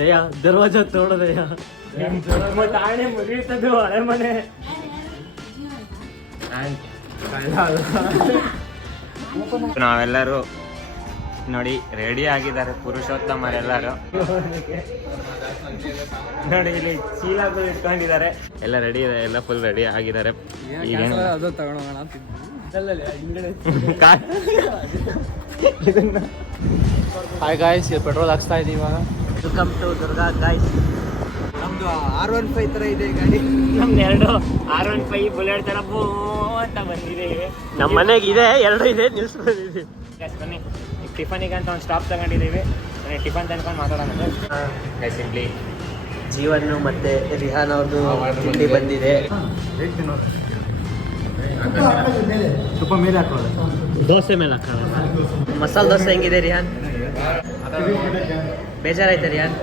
ದಯಾ ದರ್ವಾಜ ತೋಡ ದಯಾ ತಾಳೆ ಮುರಿಯುತ್ತದು ಹಳೆ ಮನೆ. ನಾವೆಲ್ಲರೂ ನೋಡಿ ರೆಡಿ ಆಗಿದ್ದಾರೆ ಪುರುಷೋತ್ತಮರೆಲ್ಲರೂ. ನೋಡಿ ಇಲ್ಲಿ ಚೀಲಗಳು ಇಟ್ಕೊಂಡಿದ್ದಾರೆ, ಎಲ್ಲ ರೆಡಿ ಇದೆ, ಎಲ್ಲ ಫುಲ್ ರೆಡಿ ಆಗಿದ್ದಾರೆ. ಈಗೇನು ಹಾಯ್ ಗಾಯ್ಸ್, ಪೆಟ್ರೋಲ್ ಹಾಕ್ಸ್ತಾ ಇದೀವಿ ಇವಾಗ. Welcome to Durga guys. ನಮ್ದು R15 ತರ ಇದೆ ಗಾಡಿ. ನಮ್ದು 2 R15 ಬುಲೆಟ್ ತರ ಬೋ ಅಂತ ಬಂದಿದೆ. ನಮ್ಮ ಮನೆಗೆ ಇದೆ, 2 ಇದೆ, ನಿಲ್ಸ್ಕೊಂಡಿದ್ದೀವಿ. ಬನ್ನಿ, ಈಗ ಟಿಫನಿಗೆ ಅಂತ ಒಂದು ಸ್ಟಾಪ್ ತಗೊಂಡಿದ್ದೀವಿ. ಟಿಫನ್ ತಂದ್ಕೊಂಡು ಮಾತಾಡೋಣ. ಸಿಂಪ್ಲಿ ಜೀವನ್ ಮತ್ತೆ ರಿಹಾನ್ ಅವ್ರದ್ದು ತಿಂಡಿ ಬಂದಿದೆ. ಸ್ವಲ್ಪ ಮೇಲೆ ಹಾಕೋದು. ದೋಸೆ ಮೇಲೆ ಹಾಕೋಣ. ಮಸಾಲೆ ದೋಸೆ ಹೆಂಗಿದೆ ರಿಹಾನ್? ಬೇಜಾರಾಯ್ತಾ ರಿಹಾನ್?